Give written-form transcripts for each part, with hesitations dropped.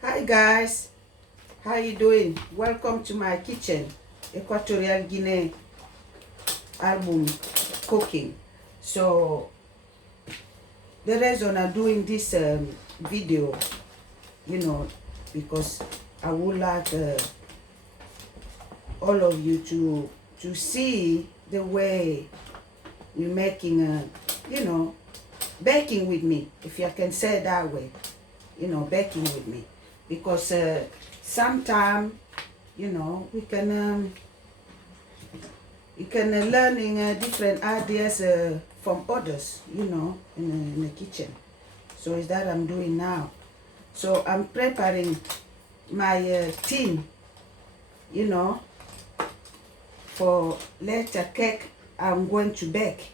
Hi guys, how you doing? Welcome to my kitchen, Equatorial Guinea album cooking. So the reason I'm doing this video, because I would like all of you to see the way we're making baking with me, if you can say it that way, baking with me, because sometimes we can learning different ideas from others, in the kitchen. So is that I'm doing now. So I'm preparing my tin, for later cake I'm going to bake,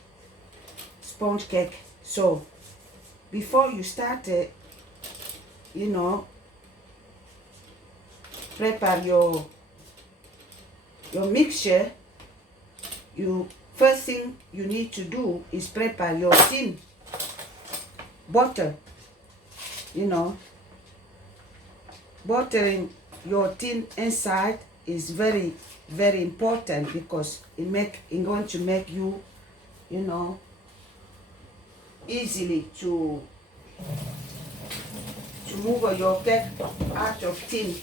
sponge cake. So before you start prepare your mixture, first thing you need to do is prepare your tin butter. Buttering your tin inside is very, very important, because it's going to make you easily to move your cake out of tin.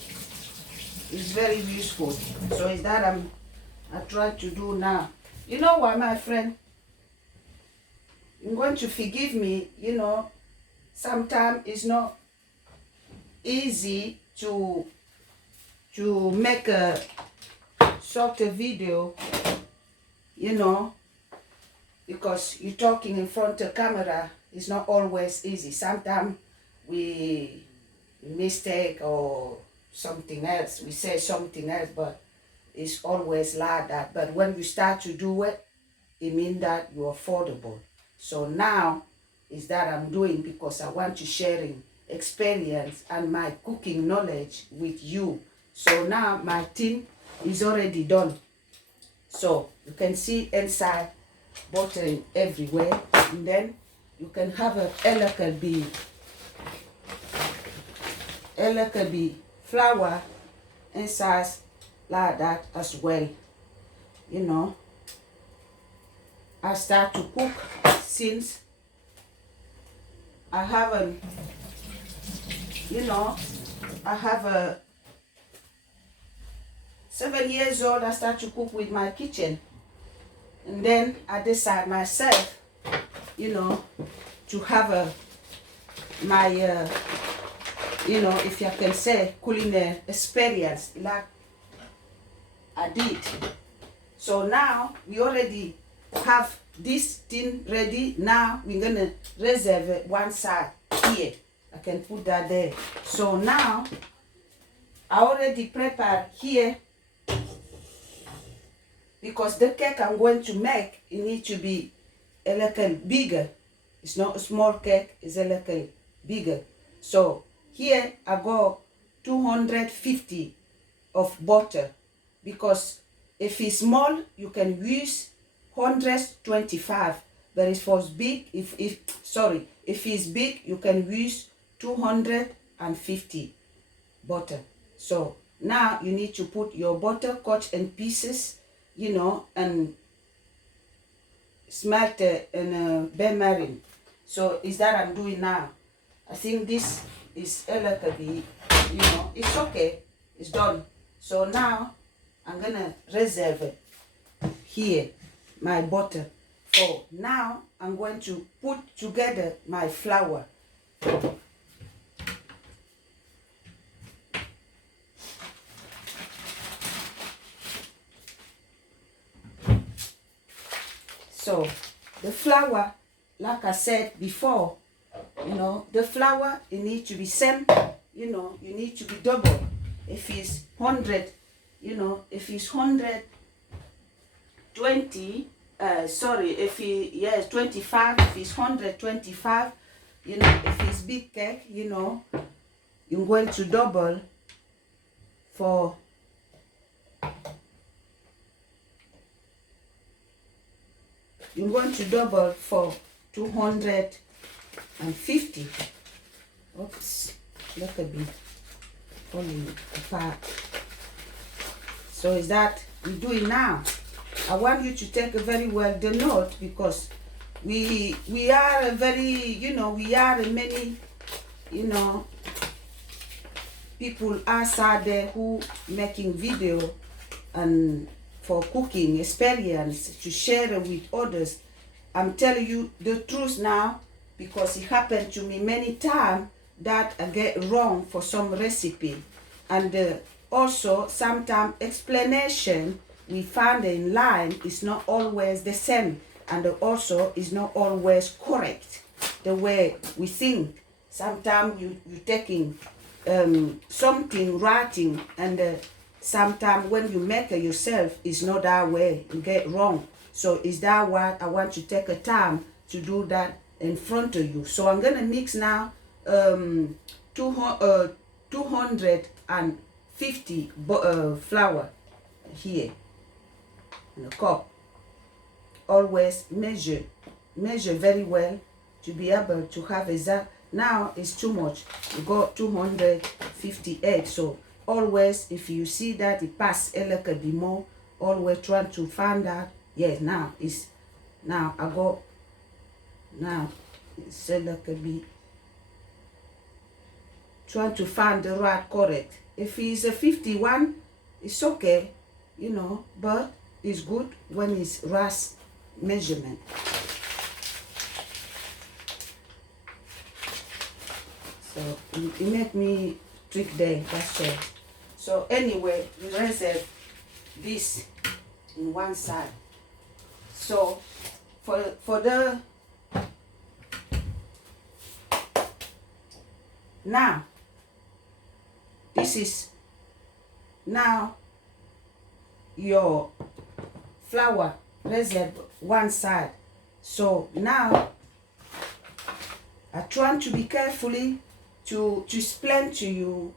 Is very useful. So is that I try to do now. You know what, my friend? You're going to forgive me, sometimes it's not easy to make a sort of video, because you're talking in front of camera. It's not always easy. Sometimes we mistake or something else, we say something else, but it's always like that. But when you start to do it, it means that you're affordable. So now is that I'm doing, because I want to sharing experience and my cooking knowledge with you. So now my tin is already done. So you can see inside buttering everywhere, and then you can have a LKB flour inside like that as well. I start to cook since I haven't, I have a 7 years old. I start to cook with my kitchen, and then I decide myself, to have my if you can say culinary experience like I did. So now we already have this tin ready. Now we're gonna reserve one side here. I can put that there. So now I already prepared here, because the cake I'm going to make, it needs to be a little bigger. It's not a small cake, it's a little bigger. So here I got 250 of butter, because if it's small you can use 125, but if it's big, if it's big, you can use 250 butter. So now you need to put your butter cut in pieces, and smelt in bain marie. So is that I'm doing now. I think this is LKB, it's okay, it's done. So now I'm gonna reserve it here, my butter. For now I'm going to put together my flour. So the flour, like I said before, the flour, it needs to be same, you need to be double. If it's 100, if it's 120, if it, yes, 25, if it's 125, if it's big cake, you're going to double for 250. Oops, look a bit. falling apart. So is that we do it now. I want you to take a very well the note, because we are a very, you know, we are many, you know, people outside there who making video and for cooking experience to share it with others. I'm telling you the truth now, because it happened to me many times that I get wrong for some recipe. And also sometimes explanation we find in line is not always the same, and also is not always correct the way we think. Sometimes you taking something writing, and sometimes when you make it yourself, it's not that way, you get wrong. So is that why I want to take a time to do that in front of you. So I'm gonna mix now 250 flour here in a cup. Always measure very well to be able to have exact. Now it's too much, you got 258. So always, if you see that it pass a little bit more, always try to find out. Yes, now it's, now I got, now it's a little bit, trying to find the right correct. If it's a 51, it's okay, you know, but it's good when it's right measurement. So it make me trick there, that's all. So anyway, we reserve this in one side. So for the now, this is now your flour reserve one side. So now I try to be carefully to explain to you,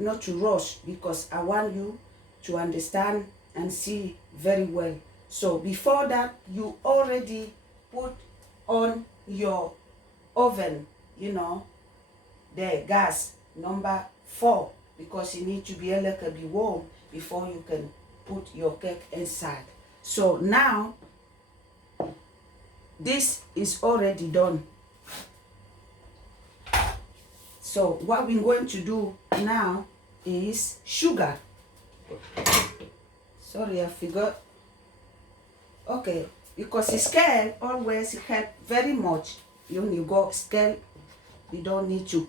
not to rush, because I want you to understand and see very well. So before that, you already put on your oven, you know, the gas number 4, because you need to be a little bit warm before you can put your cake inside. So now this is already done. So what we're going to do now is sugar. Sorry, I forgot. Okay, because the scale always help very much. When you go scale, you don't need to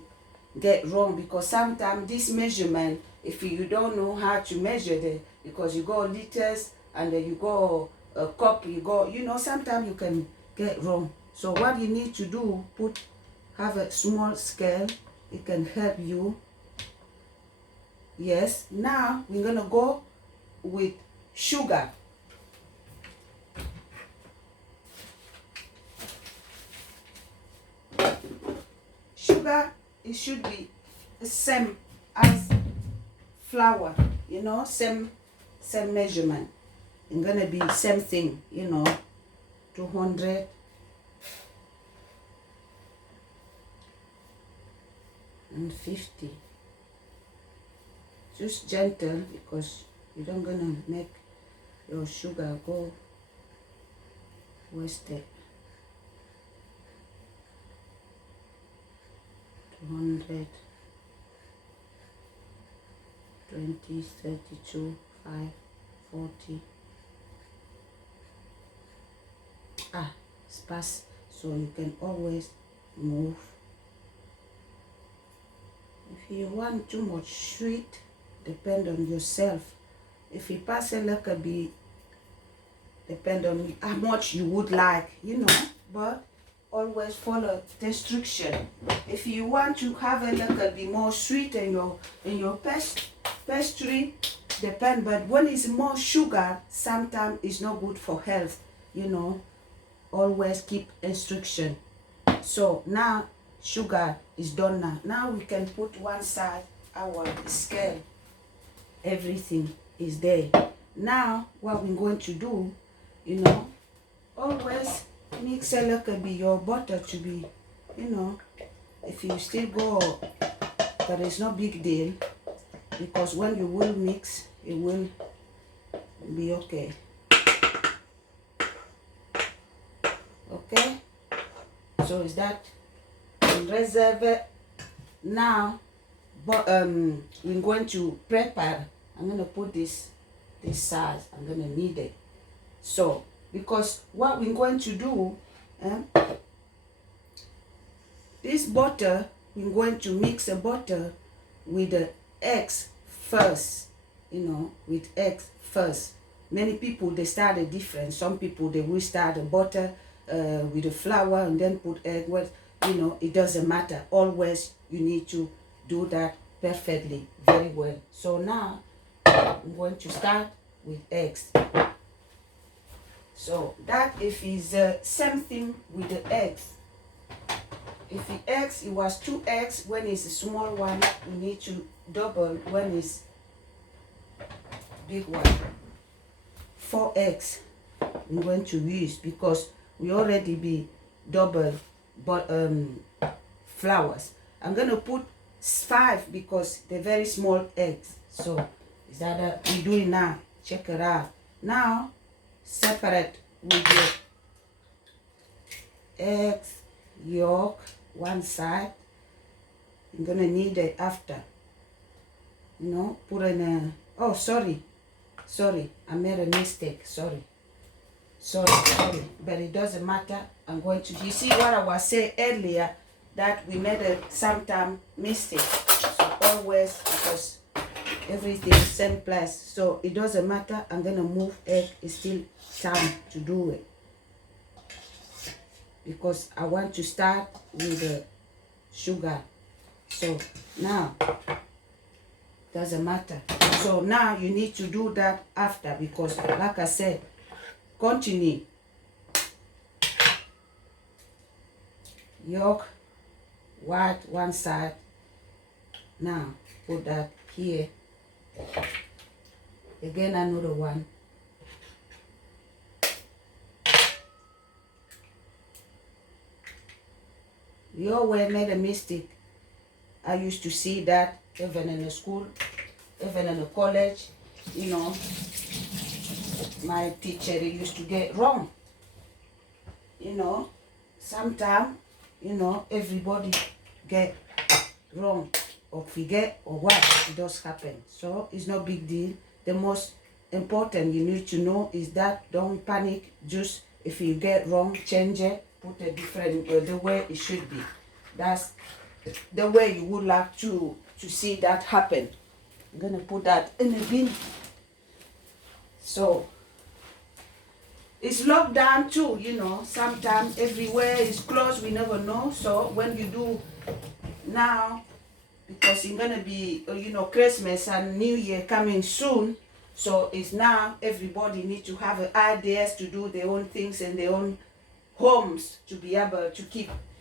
get wrong, because sometimes this measurement, if you don't know how to measure it, because you go liters and then you go a cup, you go, you know, sometimes you can get wrong. So what you need to do, have a small scale. It can help you. Yes, now we're gonna go with sugar. Sugar, it should be the same as flour, you know, same measurement. It's gonna be same thing, you know, 250. Just gentle, because you don't gonna make your sugar go wasted. 200, 20, 32, 5, 40. It's past, so you can always move. If you want too much sweet, depend on yourself. If you pass a little bit, depend on how much you would like, you know, but always follow the instruction. If you want to have a little bit more sweet in your pastry, depend, but when it's more sugar, sometimes it's not good for health, you know. Always keep instruction. So now sugar is done now. Now we can put one side our scale. Everything is there. Now what we're going to do, you know, always mix a little bit your butter to be, you know, if you still go, but it's no big deal. because when you will mix, it will be okay. Okay, so is that in reserve now? But we're going to prepare. I'm gonna put this size. I'm gonna need it. So because what we're going to do, this butter, we're going to mix the butter with the eggs first. You know, with eggs first. Many people, they start it different. Some people, they will start the butter with the flour and then put egg. Well, you know, it doesn't matter. Always you need to do that perfectly, very well. So now I'm going to start with eggs. So that if it's same thing with the eggs. If the eggs, it was 2 eggs. When it's a small one, you need to double. When it's big one, 4 eggs I'm going to use, because we already be double but flours. I'm going to put 5 because they're very small eggs. So is that we do it now? Check it out. Now separate with your eggs yolk one side. I'm gonna need it after. You know, put in a, oh sorry, I made a mistake. Sorry, but it doesn't matter. I'm going to, you see what I was saying earlier, that we made a sometime mistake. So always, because everything same place, so it doesn't matter. I'm gonna move egg. It's still time to do it, because I want to start with the sugar. So now doesn't matter. So now you need to do that after, because like I said, continue. Yolk white one side. Now put that here. Again another one. We always made a mistake. I used to see that even in the school, even in the college, you know, my teacher used to get wrong. You know, sometimes, you know, everybody get wrong or forget or what, it does happen. So it's no big deal. The most important you need to know is that don't panic. Just if you get wrong, change it, put a different the way it should be. That's the way you would like to see that happen. I'm gonna put that in the bin. So it's locked down too, you know. Sometimes everywhere is closed, we never know. So when you do now, because it's gonna be, you know, Christmas and New Year coming soon, so it's now everybody need to have ideas to do their own things in their own homes to be able to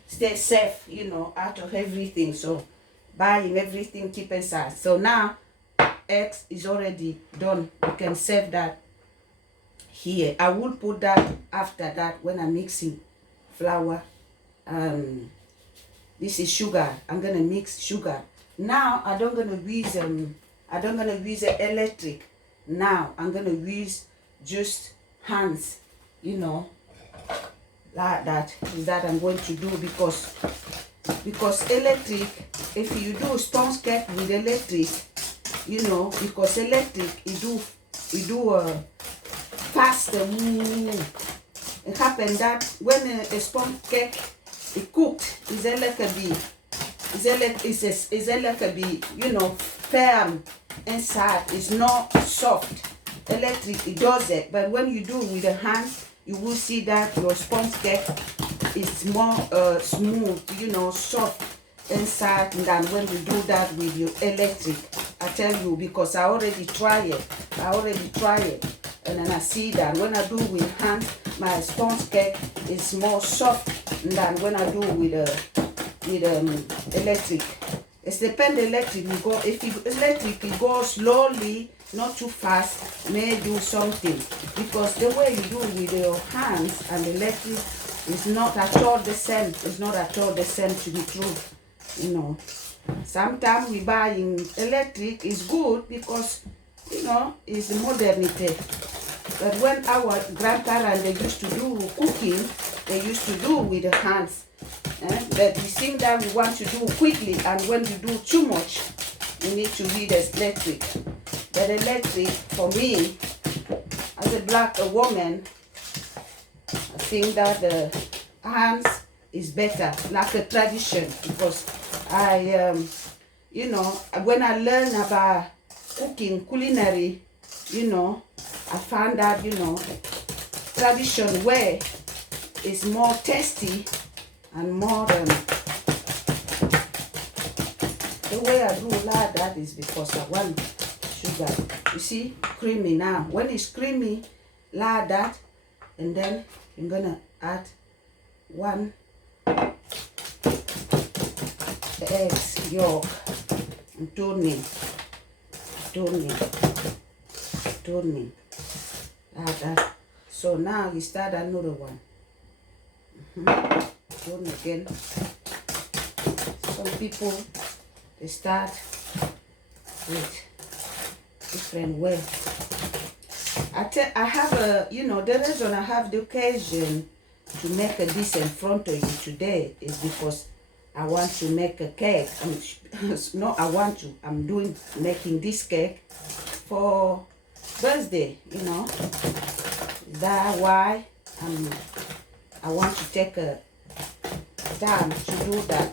stay safe, you know, out of everything. So buying everything, keep inside. So now eggs is already done. You can save that here. I will put that after that when I'm mixing flour. This is sugar. I'm gonna mix sugar. Now I don't gonna use electric. Now I'm gonna use just hands, you know, like that. Is that I'm going to do, because electric, if you do sponge cake with electric, you know, because electric it do faster. It happen that when a sponge cake is cooked, is a little bit, you know, firm inside. It's not soft. Electric it does it, but when you do with the hands, you will see that your sponge cake is more smooth, you know, soft inside than when you do that with your electric. I tell you, because I already try it, and then I see that when I do with hands, my sponge cake is more soft than when I do with electric. It's depend electric. You go, if you electric, you go slowly, not too fast, may do something, because the way you do with your hands and electric is not at all the same. It's not at all the same, to be true, you know. Sometimes we buying electric is good because, you know, it's modernity. But when our grandparents, they used to do cooking, they used to do with the hands. But it seems that we want to do quickly, and when we do too much, we need to use the electric. But electric, for me, as a black woman, I think that the hands is better, like a tradition, because you know, when I learn about cooking, culinary, you know, I found out, you know, tradition way is more tasty and more, the way I do like that is because I want sugar. You see, creamy now. When it's creamy like that, and then I'm gonna add 1 eggs yolk and turning like that. So now you start another one. Turn again. Some people, they start with different way. I have a, you know, the reason I have the occasion to make this in front of you today is because I want to make a cake. I'm making this cake for birthday, you know. That's why I want to take a time to do that.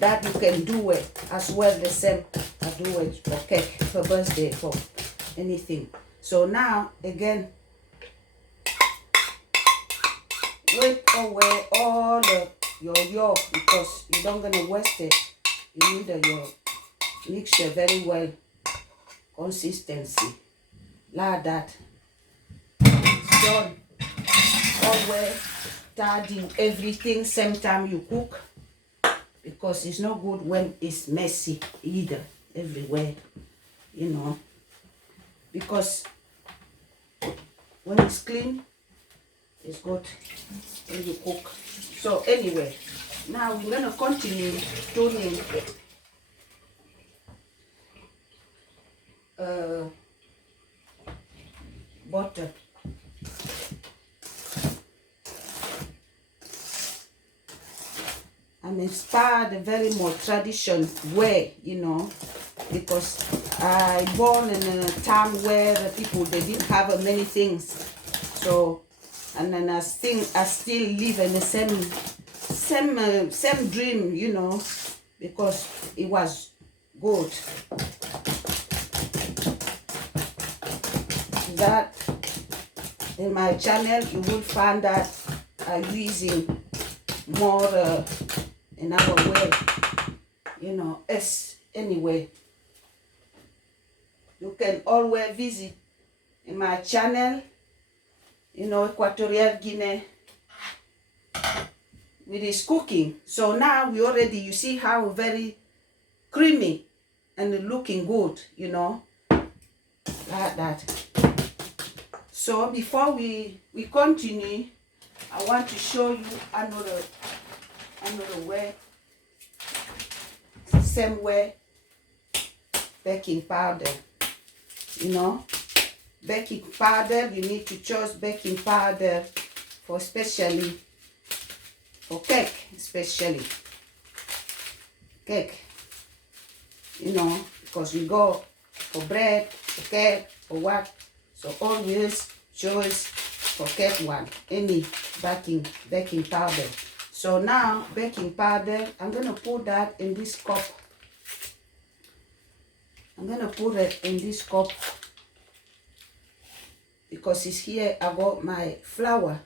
That you can do it as well the same. I do it for cake, for birthday, for anything. So now again, whip away all your yolk because you don't gonna waste it. You need your mixture very well, consistency like that. It's done. Always tidying everything same time you cook, because it's not good when it's messy either everywhere, you know, because when it's clean it's good when you cook. So anyway, now we're gonna continue tuning butter. I'm inspired a very more tradition way, you know, because I born in a time where the people, they didn't have many things. So, and then I still live in the same dream, you know, because it was good. That in my channel you will find that I'm using more in our way, you know. Anyway, you can always visit in my channel, you know, Equatorial Guinea with this cooking. So now we already, you see how very creamy and looking good, you know, like that. So before we continue, I want to show you another way, same way, baking powder, you know. Baking powder, you need to choose baking powder for especially for cake, especially cake, you know, because you go for bread, for cake, for what. So always choose for cake one, any baking powder. So now baking powder, I'm gonna put that in this cup. I'm gonna put it in this cup because it's here. I got my flour.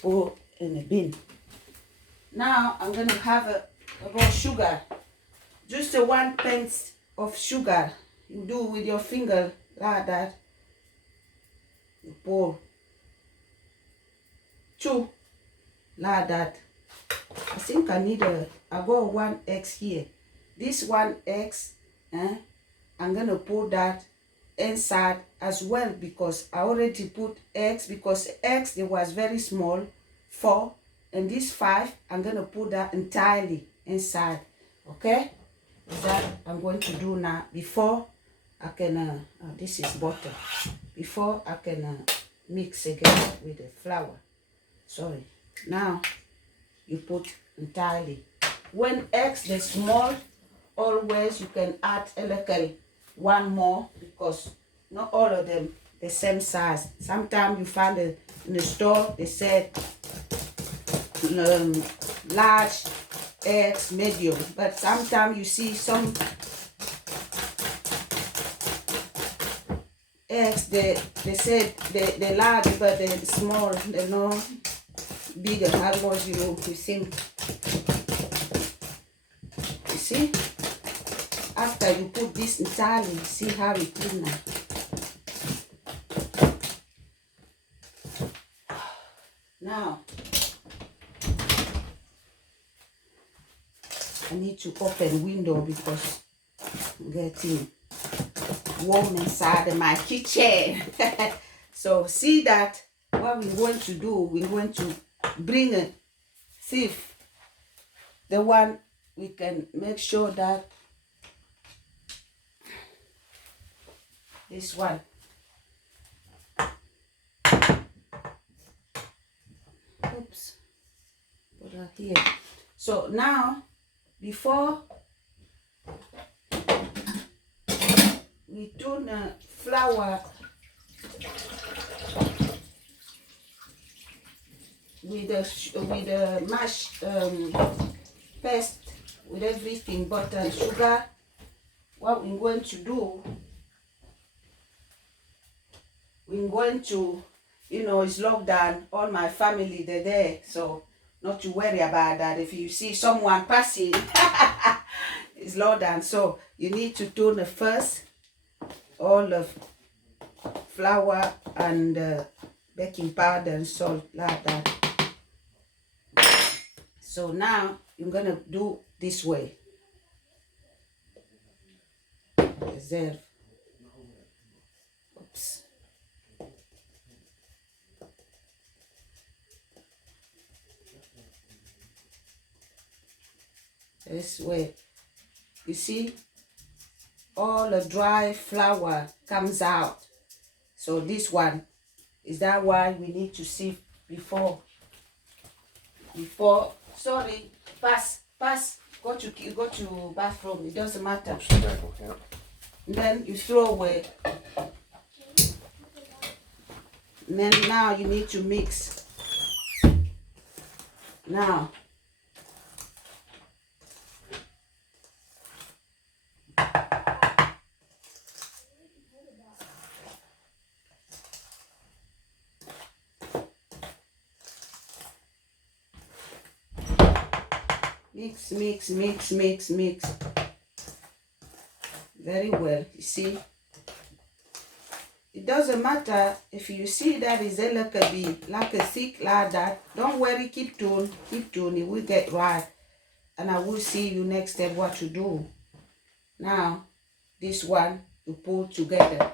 Put in a bin. Now I'm gonna have about sugar. Just a 1 pinch of sugar. You do with your finger like that. You pour 2 like that. I think I need I got 1 egg here. This 1 egg, I'm gonna put that inside as well because I already put eggs, because eggs, they was very small, 4, And this 5, I'm going to put that entirely inside. Okay? That I'm going to do now before I can, this is butter. Before I can mix again with the flour. Sorry. Now, you put entirely. When eggs, they're small, always you can add a little one more because not all of them the same size. Sometimes you find it in the store, they said large eggs, medium, but sometimes you see some eggs, they said they're large, but they're small, they're not bigger. How much you think? You see? After you put this entirely, see how it clean now. Now, I need to open window because I'm getting warm inside my kitchen. So see that what we're going to do, we're going to bring a sieve. The one we can make sure that this one. Oops. Put that here. So now, before we turn the flour with the mashed paste, with everything, butter and sugar, what we're going to do, we're going to, you know, it's lockdown, all my family, they're there, so not to worry about that. If you see someone passing, it's lockdown, so you need to turn the first all of flour and baking powder and salt like that. So now you're gonna do this way. Reserve. Oops. This way. You see, all the dry flour comes out. So this one, is that why we need to sieve before, sorry, pass, go to bathroom, it doesn't matter. And then you throw away. And then now you need to mix. Now, mix. Very well, you see. It doesn't matter if you see that is a little bit like a thick like that. Don't worry, keep doing, it will get right. And I will see you next step what to do. Now, this one you pull together.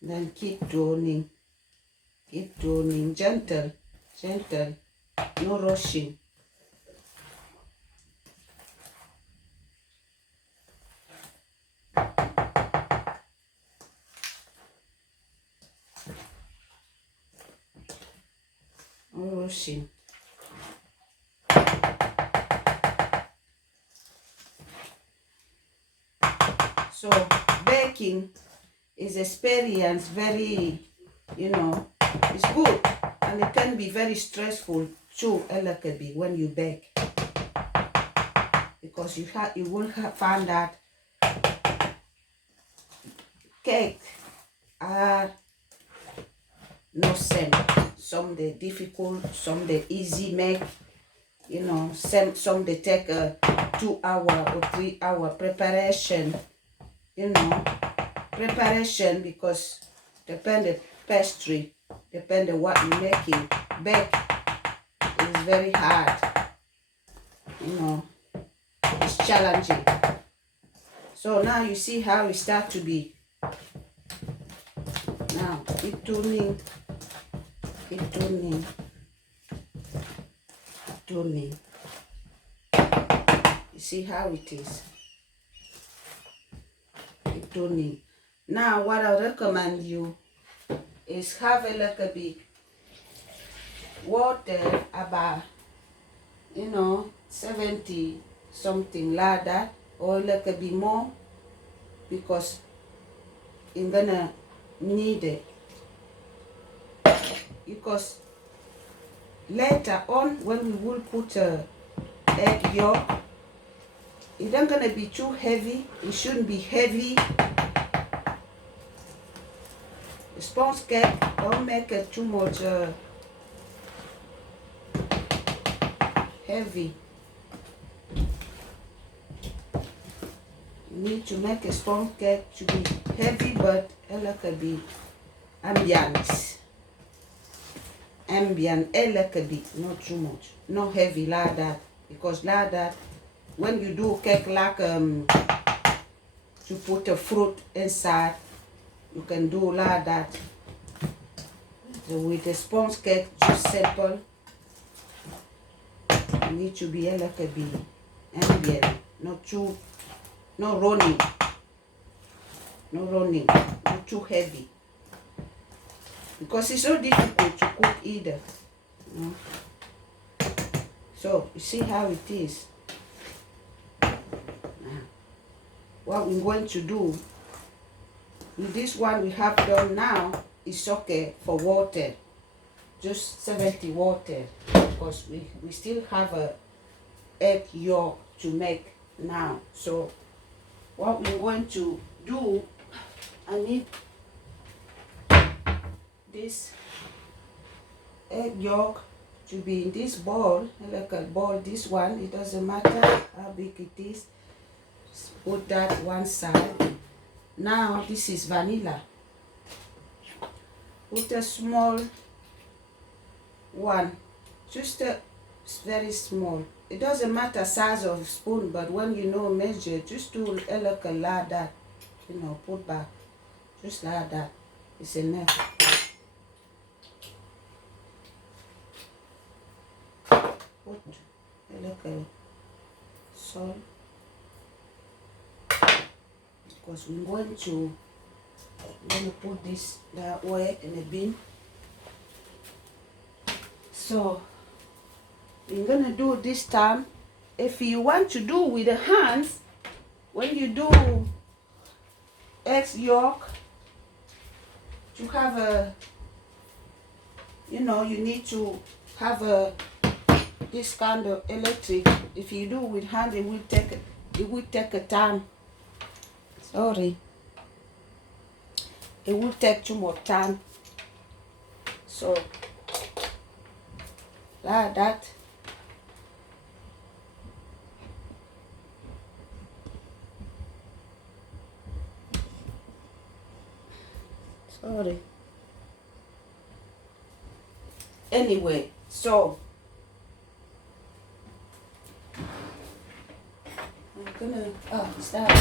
Then keep turning, gentle, no rushing. No rushing. So baking is experience very, you know, it's good, and it can be very stressful too a little bit when you bake, because you will find that cake are no same. Some they difficult, some they easy make, you know, some they take a 2 hour or 3 hour preparation, you know, because depend the pastry, depend on what you're making. Bake is very hard, you know, it's challenging. So now you see how it start to be. Now keep turning. toning. You see how it is? The toning. Now what I recommend you is have a little bit water, about 70 something like that, or a little bit more, because you're gonna need it. Because later on when we will put egg yolk, it's not gonna be too heavy. It shouldn't be heavy. The sponge cake, don't make it too much heavy. You need to make a sponge cake to be heavy, but a little bit ambient, a little bit, not too much, not heavy like that. Because like that, when you do cake like to put a fruit inside, you can do like that. So with a sponge cake, just simple. You need to be a little bit ambient, not too, not running, not too heavy. Because it's so difficult to cook either. So you see how it is. Now, what we're going to do with this one we have done now is okay for water, just 70 water, because we still have a egg yolk to make now. So what we're going to do, I need this egg yolk to be in this bowl, like a bowl, this one, it doesn't matter how big it is. Just put that one side. Now this is vanilla. Put a small one, just a very small. It doesn't matter size of spoon, but when you know measure, just do a little like that, put back, just like that. It's enough. Put a little salt, because we're going to put this that way in a bin. So we're gonna do this time. If you want to do with the hands, when you do egg yolk, to have a, you need to have a this kind of electric. If you do with hand, it will take a time. Sorry, it will take too much time. So like that. Sorry. Anyway, so I'm gonna start.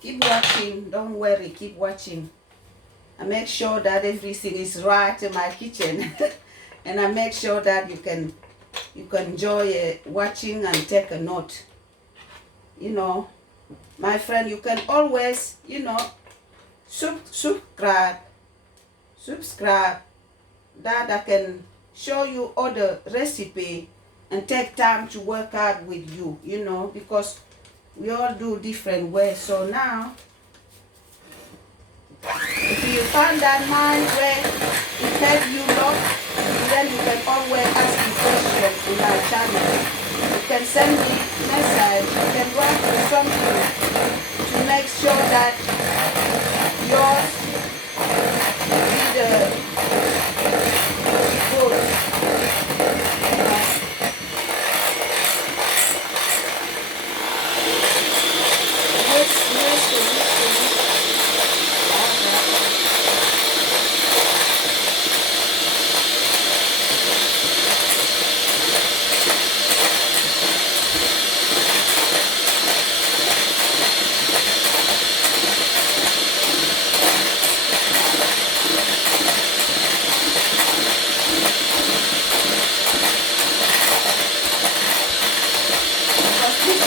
Keep watching, don't worry, keep watching. I make sure that everything is right in my kitchen. And I make sure that you can enjoy watching and take a note. My friend, you can always, subscribe, that I can show you other recipe and take time to work out with you, because we all do different ways. So now, if you find that mine way it helps you a lot, then you can always ask me questions in my channel. You can send me message, you can write me something to make sure that yours be the good.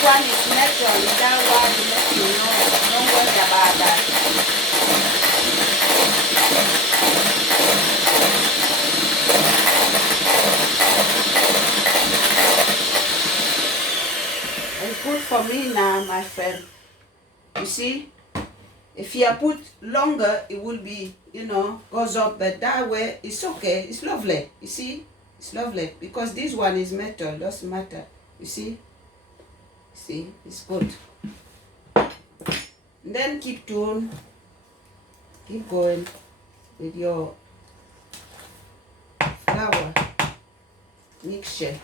one is metal, that one is metal, no, don't worry about that. It's good for me now, my friend. You see, if you put longer, it will be, goes up, but that way, it's okay, it's lovely, you see, it's lovely, because this one is metal, doesn't matter, you see, it's good. And then keep going with your flour mixture.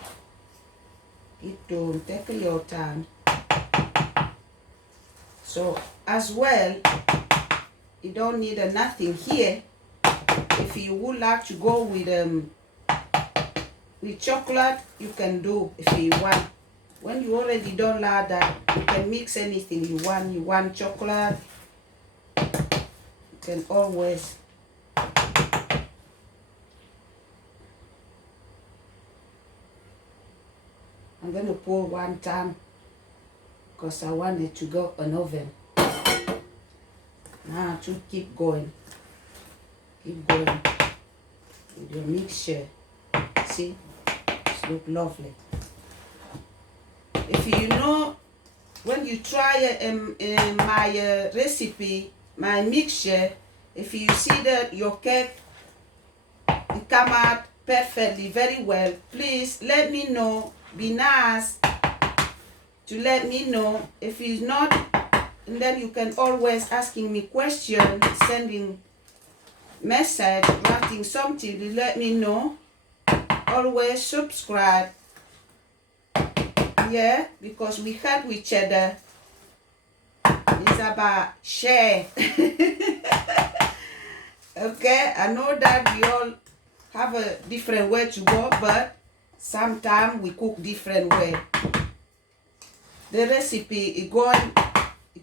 Keep doing, take your time. So as well, you don't need nothing here. If you would like to go with chocolate, you can do if you want. When you already don't like that, you can mix anything you want. You want chocolate, you can always. I'm going to pour one time because I want it to go in oven. Now to keep going with your mixture. See, it looks lovely. If you know, when you try my recipe, my mixture, if you see that your cake it come out perfectly, very well, please let me know. Be nice to let me know. If it's not, and then you can always asking me questions, sending message, writing something to let me know. Always subscribe. Yeah, because we help each other. It's about share. Okay, I know that we all have a different way to go, but sometimes we cook different way. The recipe it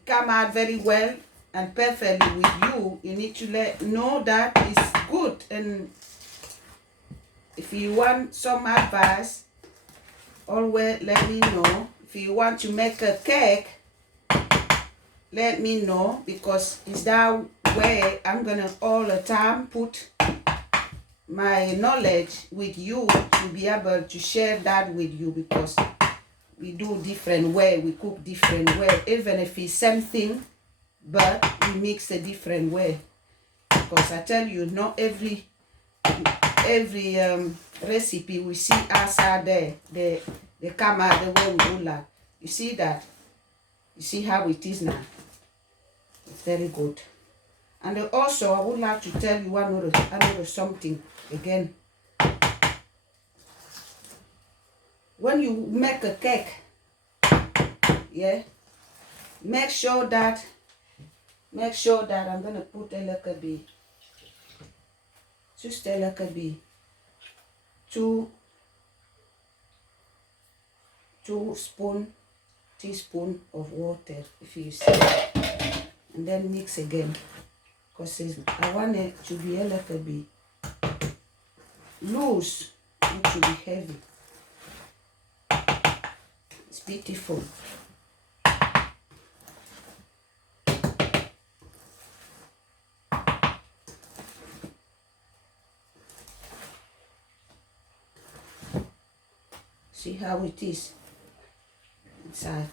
come out very well and perfectly with you. You need to know that it's good. And if you want some advice, always let me know. If you want to make a cake, let me know, because it's that way I'm gonna all the time put my knowledge with you to be able to share that with you, because we do different way, we cook different way, even if it's same thing, but we mix a different way. Because I tell you, not every recipe we see outside there, they come out the way we do like. You see that? You see how it is now? It's very good. And also, I would like to tell you another something again. When you make a cake, yeah, make sure that I'm gonna put a little bit, just a little bit, two teaspoon of water, if you see, and then mix again, because I want it to be a little bit loose, not to be heavy. It's beautiful. See how it is inside.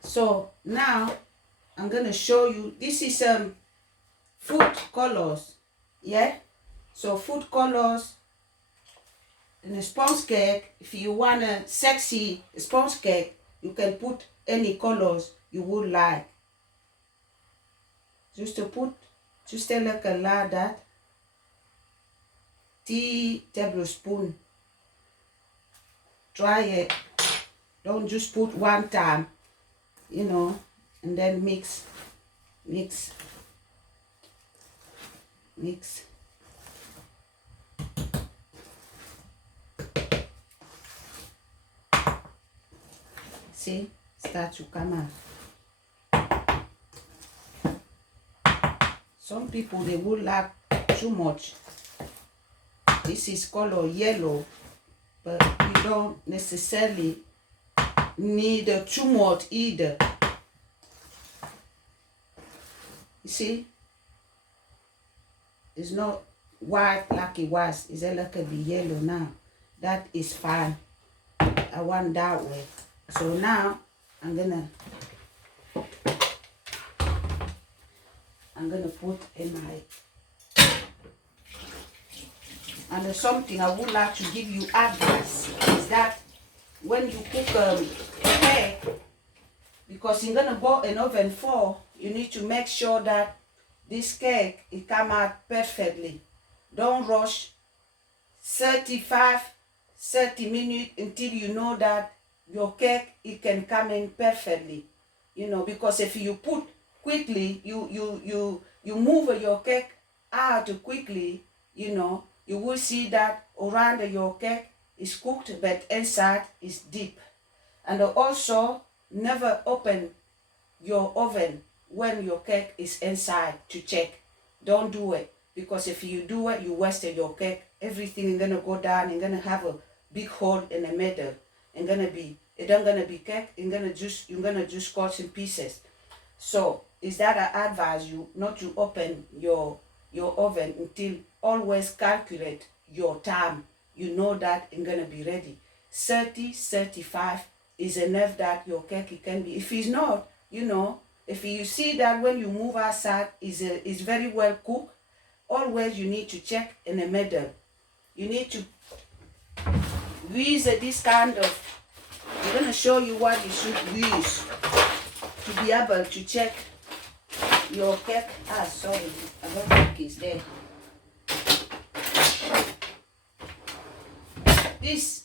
So now I'm gonna show you, this is food colors, yeah. So food colors in a sponge cake. If you want a sexy sponge cake, you can put any colors you would like. Just to put, just a little like that. 3 tablespoons. Try it. Don't just put one time, and then mix. see, start to come out. Some people, they would like too much. This is color yellow, but you don't necessarily need too much either. You see, it's not white like it was. It's a little bit yellow now. That is fine. I want that way. So now I'm gonna put in my, and there's something I would like to give you advice is that when you cook cake, because you're gonna go in oven for, you need to make sure that this cake it come out perfectly. Don't rush 30 minutes until you know that your cake it can come in perfectly. You know, because if you put quickly, you move your cake out quickly, you know, you will see that around your cake is cooked but inside is deep. And also never open your oven when your cake is inside to check. Don't do it, because if you do it, you wasted your cake. Everything is gonna go down and gonna have a big hole in the middle, and it ain't gonna be cake. You're gonna just cut in pieces. So is that I advise you not to open your oven until always calculate your time. You know that it's gonna be ready. 35 is enough that your cake it can be. If it's not, you know, if you see that when you move outside is very well cooked, always you need to check in the middle. You need to use this kind of, I'm going to show you what you should use to be able to check your cake. Sorry, I don't think it's there. This,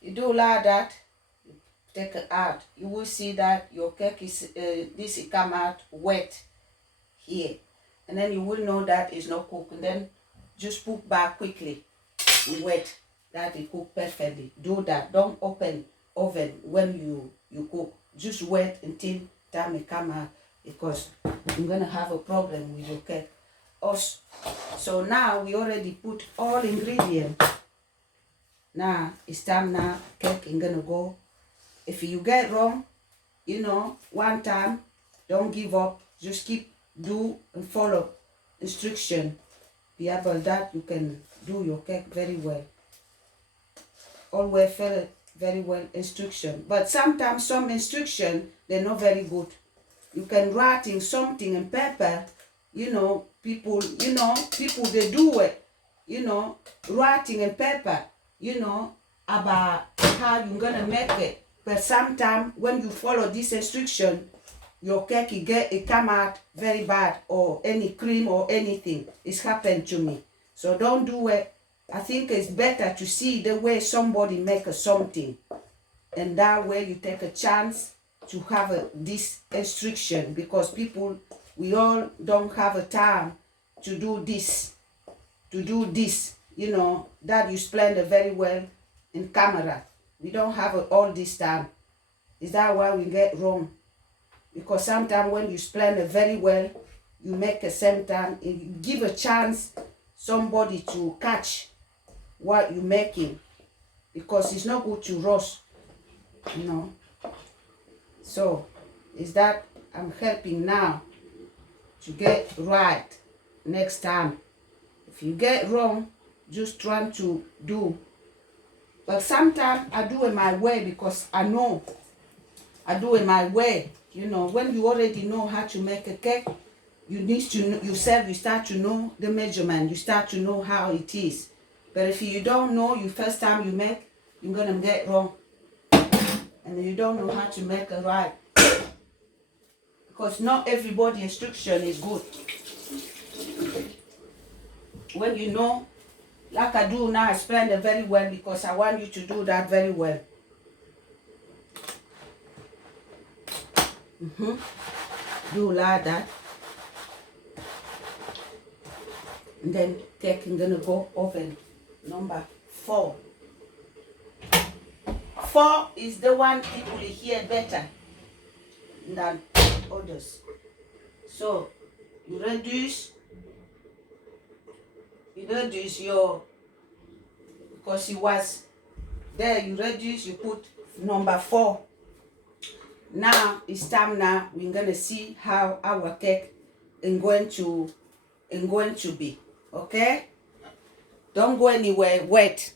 you do like that, you take it out. You will see that your cake is, this it come out wet here. And then you will know that it's not cooked. And then just put back quickly and wait that it cook perfectly. Do that. Don't open oven when you cook. Just wait until time it come out, because you're gonna have a problem with your cake. Also, so now we already put all ingredients. Now it's time now cake is gonna go. If you get wrong, you know, one time, don't give up. Just keep do and follow instruction. Be able that you can do your cake very well. Always follow very well instruction. But sometimes some instruction they're not very good. You can write in something in paper, you know, people they do it, you know, writing in paper, you know, about how you're gonna make it. But sometimes when you follow this instruction, your cake it come out very bad, or any cream or anything. It's happened to me. So don't do it. I think it's better to see the way somebody make something, and that way you take a chance to have this instruction, because people, we all don't have a time to do this, you know, that you explained it very well in camera. We don't have all this time. Is that why we get wrong? Because sometimes when you explain it very well, you make a same time, and you give a chance somebody to catch what you're making, because it's not good to rush, you know. So is that I'm helping now to get right next time. If you get wrong, just trying to do. But sometimes I do it my way, because I know I do it my way. You know, when you already know how to make a cake, you need to know yourself, you start to know the measurement, you start to know how it is. But if you don't know, you first time you make, you're gonna get wrong. And you don't know how to make it right. Because not everybody's instruction is good. When you know, like I do now, I explain it very well, because I want you to do that very well. Do like that. And then cake is gonna go oven number 4. 4 is the one people hear better than others. So you reduce your, because it was there, you reduce, you put number 4. Now it's time. Now we're gonna see how our cake is going to be. Okay, don't go anywhere. Wait.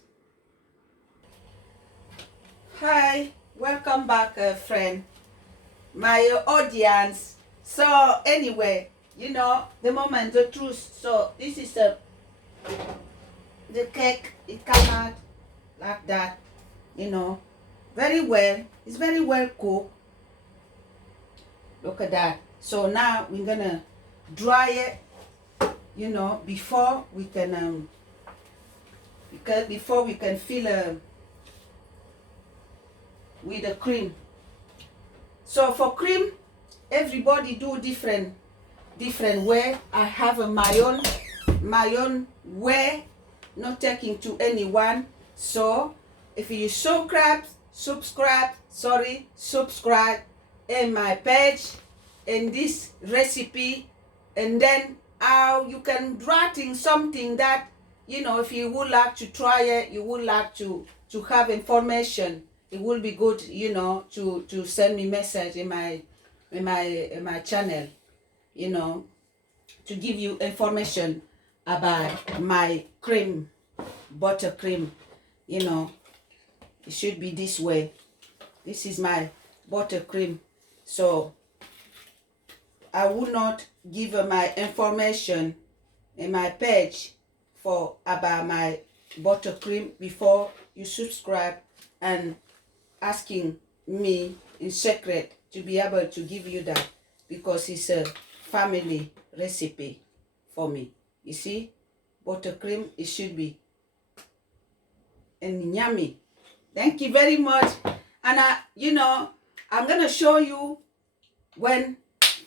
Hi, welcome back, friend, my audience. So anyway, you know the moment, the truth. So this is the cake. It come out like that, you know, very well. It's very well cooked. Look at that. So now we're gonna dry it, you know, before we can fill with the cream. So for cream, everybody do different way. I have my own way, not taking to anyone. So if you subscribe in my page in this recipe, and then how you can writing something that, you know, if you would like to try it, you would like to have information, it will be good, you know, to send me message in my channel, you know, to give you information about my cream, buttercream. You know, it should be this way. This is my buttercream. So I will not give my information in my page for about my buttercream before you subscribe and asking me in secret to be able to give you that, because it's a family recipe for me. You see, buttercream, it should be and yummy. Thank you very much. And you know, I'm gonna show you when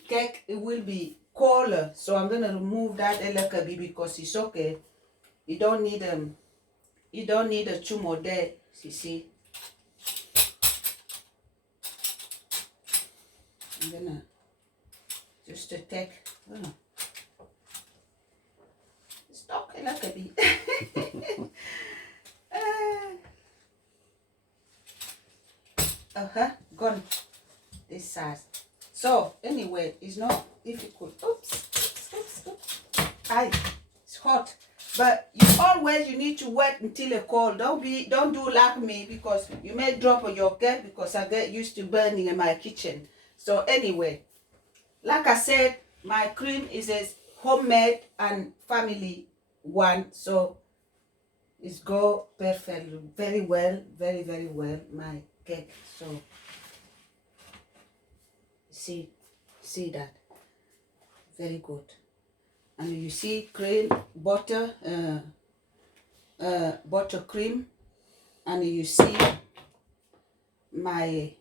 cake it will be colder. So I'm gonna remove that elakabi because it's okay. You don't need a two more there. You see, I'm gonna just to take stop elakabi. Gone this size. So anyway, it's not difficult. Oops. It's hot. But you need to wait until it's cold. Don't do like me, because you may drop on your cake, because I get used to burning in my kitchen. So anyway, like I said, my cream is a homemade and family one. So it's go perfect, very well, very, very well, my cake. So see that, very good. And you see cream, butter cream, and you see my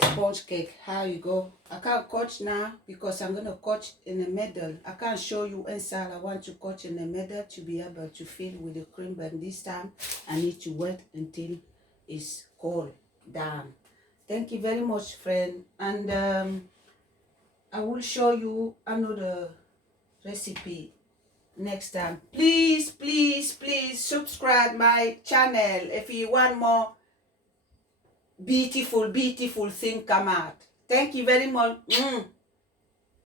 sponge cake, how you go. I can't cut now because I'm gonna cut in the middle. I can't show you inside. I want to cut in the middle to be able to fill with the cream, but this time I need to wait until it's cold down. Thank you very much, friend. And I will show you another recipe next time. Please subscribe my channel if you want more beautiful thing come out. Thank you very much.